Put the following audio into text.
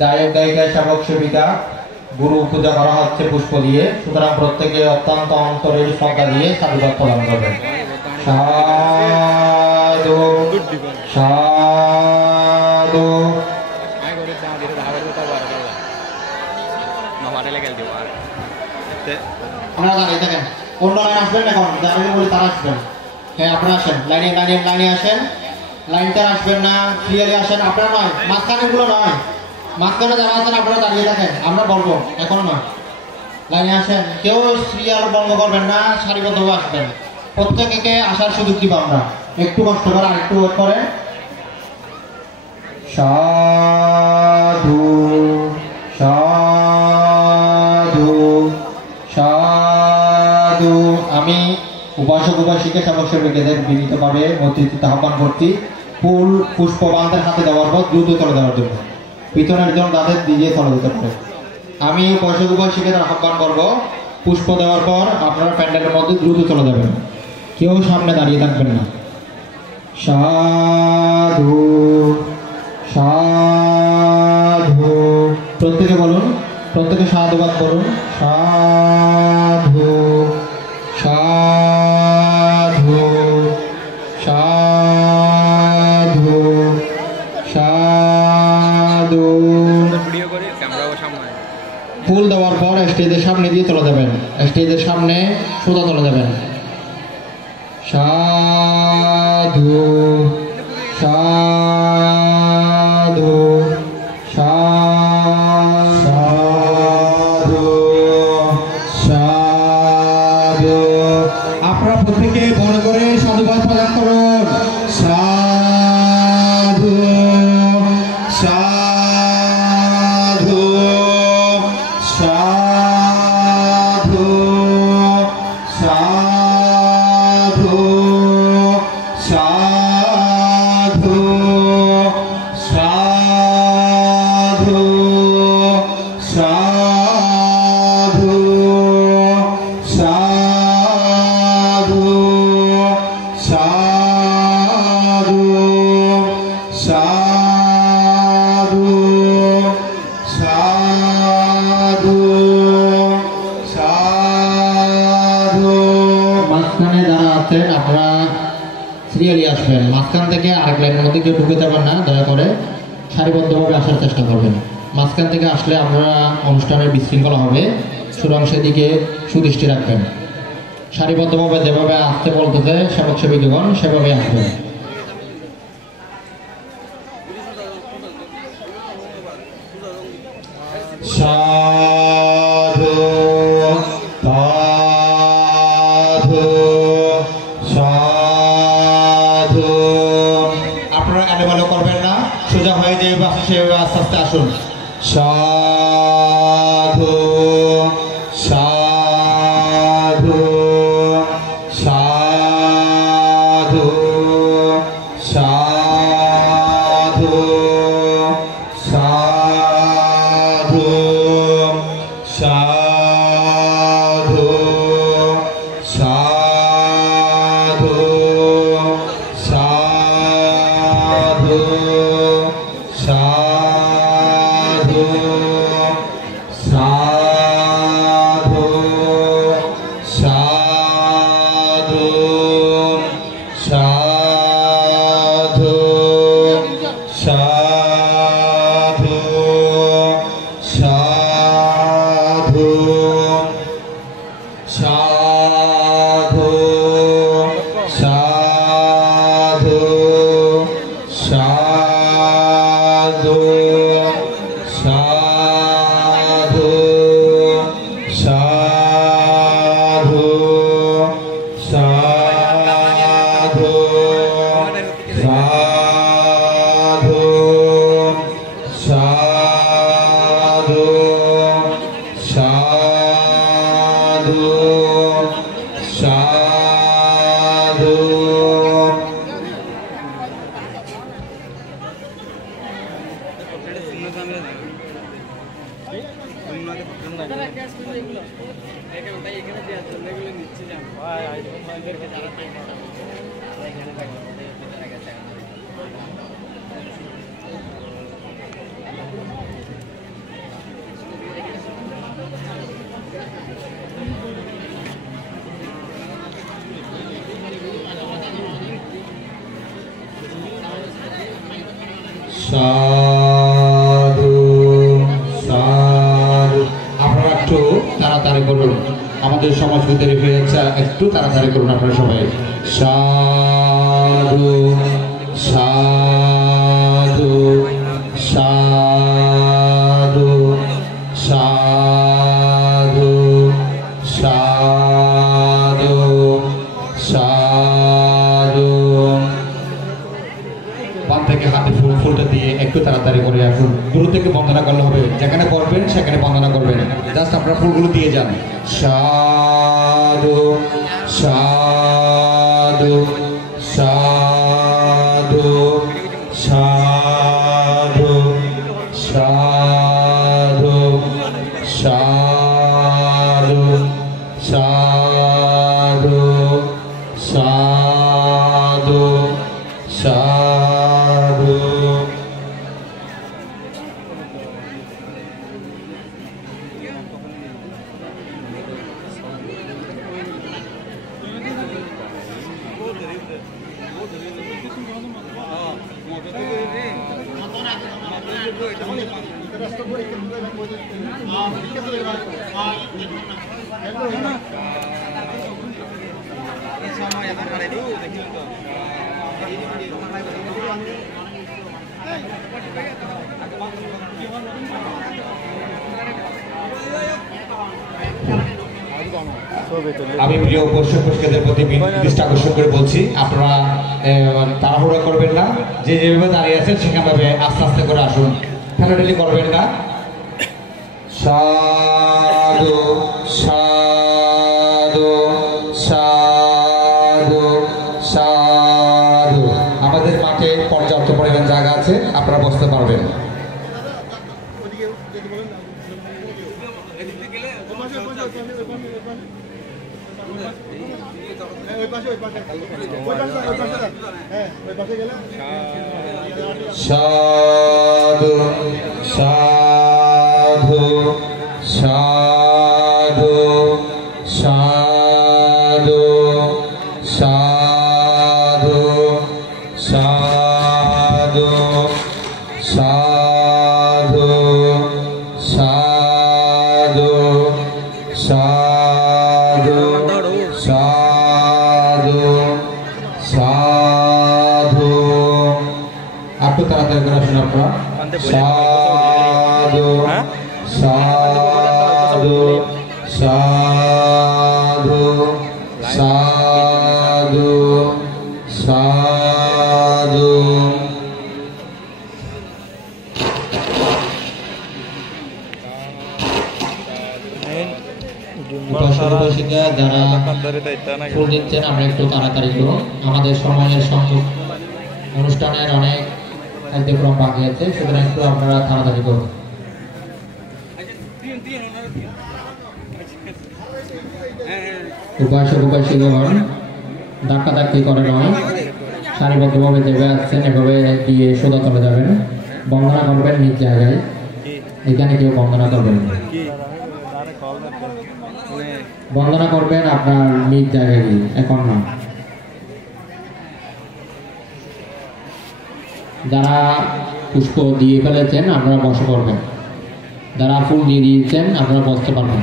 গায়ক গায়িকা সেবক সেবিকা গুরু পূজা করা হচ্ছে পুষ্প দিয়ে, সুতরাং প্রত্যেকে অত্যন্ত অন্তরের শ্রদ্ধা দিয়ে সাধুবাদ প্রদান করবেন। সাধু সাধু। আপনারা দাঁড়িয়ে থাকেন, অন্য লাইন আসবেন এখন, যারা বলি তারা আসবেন। হ্যাঁ আপনারা আসেন, লাইনে লাইনে লাইনে আসেন, লাইনটা আসবেন না, ক্লিয়ারলি আসেন। আপনারা নয়, মাঝখানে গুলো নয়, মাঝখানে যারা আছেন আপনারা দাঁড়িয়ে থাকেন, আমরা বলবো এখন নয়, লাইনে আসেন। কেউ সিরিয়াল বন্ধ করবেন না, সারিবদ্ধভাবে আসবেন। প্রত্যেকে আসার সুযোগ দিব আমরা, একটু কষ্ট করে আরেকটু ওয়েট করেন। সাধু সাধু সাধু। আমি উপাসক উপাসিকা সেবক সেবিকাদের বিনীতভাবে অতিথিতে আহ্বান করছি ফুল পুষ্প বান্ধের হাতে দেওয়ার পর দ্রুত চলে দেওয়ার জন্য, পিছনের জন তাদের দিয়ে চলে দিতে পারে। আমি উপাসক উপাসিকাদের আহ্বান করবো পুষ্প দেওয়ার পর আপনারা প্যান্ডেলের মধ্যে দ্রুত চলে যাবেন, কেউ সামনে দাঁড়িয়ে থাকবেন না। সাধু সাধু। প্রত্যেকে বলুন, প্রত্যেকে সাধুবাদ বলুন। সাধু সাধু সাধু সাধু। ফুল দেওয়ার পর স্টেজের সামনে দিয়ে চলে যাবেন, স্টেজের সামনে সোজা চলে যাবেন। সাধু সাধু সাধু সাধু। আপনারা প্রত্যেকে মনে করে সাধুবাদ প্রদান করুন। সাধু সাধু সাধু সাধু সাধু সাধু সাধু সাধু সাধু সাধু সাধু সাধু। মাঝখানে যারা আছেন আপনারা সিরিয়ালি আসবেন, মাঝখান থেকে আরেক লাইনের মধ্যে কেউ ঢুকে যাবেন না, দয়া করে সারিবদ্ধভাবে আসার চেষ্টা করবেন। মাঝখান থেকে আসলে আমরা অনুষ্ঠানের বিশৃঙ্খলা হবে, সুতরাং সেদিকে সুদৃষ্টি রাখবেন। সারিবদ্ধভাবে যেভাবে আসতে বলতেছে সেবক সেবিকগণ সেভাবে আসবেন। সাধু সাধু সাধু। আপনারা এলোমেলো করবেন না, সোজা হয়ে যে বাসে সেভাবে আস্তে আস্তে আসুন। সাধু সাধু সাধু সাধু সাধু সাধু সাধু সাধু সাধু সাধু সাধু। আপনারা একটু তাড়াতাড়ি করুন, আমাদের সমাজ দেরি হয়ে যাচ্ছে, একটু তাড়াতাড়ি করুন আপনারা সবাই। সাধু সাধু সাধু সাধু সাধু সাধু। বাম থেকে হাতে ফুলটা দিয়ে একটু তাড়াতাড়ি করে আসুন। দূর থেকে বন্দনা করলে হবে, যেখানে করবেন সেখানে বন্দনা করবেন, জাস্ট আপনারা ফুলগুলো দিয়ে যান। সাধু সাধু সাধু সাধু সাধু সাধু সাধু সাধু সাধু। আমি প্রিয় দর্শকদের প্রতি দৃষ্টি আকর্ষণ করে বলছি, আপনারা তাড়াহুড়া করবেন না, যে যেভাবে দাঁড়িয়ে আছেন সেখানভাবে আস্তে আস্তে করে আসুন, ঠেলাঠেলি করবেন না। সাধু সাধু সাধু সাধু। আমাদের মাঠে পর্যাপ্ত পরিমাণ জায়গা আছে, আপনারা বসতে পারবেন। সাধু সাধু সাধু সাধু সাধু সাধু সাধু সাধু সাধু সাধু সাধু। একটু তাড়াতাড়ি করে আসুন আপনারা। সাধু সাধু সাধু সাধু সাধু। যারা ফুল দিচ্ছেন আমরা একটু তাড়াতাড়ি করুন, আমাদের সময়ের সঙ্গে অনুষ্ঠানের অনেক কার্যক্রম বাকি আছে, সুতরাং একটু আপনারা তাড়াতাড়ি করুন। উপাসক উপাসিকগণ ধাক্কাধাক্কি করে নয়, সারিবদ্ধভাবে যেভাবে আসছেন এভাবে দিয়ে সোজা চলে যাবেন। বন্দনা করবেন নিজ জায়গায়, এখানে কেউ বন্দনা করবেন না। বন্দনা করবেন আপনার নিজ জায়গায় গিয়ে, এখন না। যারা পুষ্প দিয়ে ফেলেছেন আপনারা বসে পড়বেন, যারা ফুল দিয়ে দিয়েছেন আপনারা বসতে পারবেন।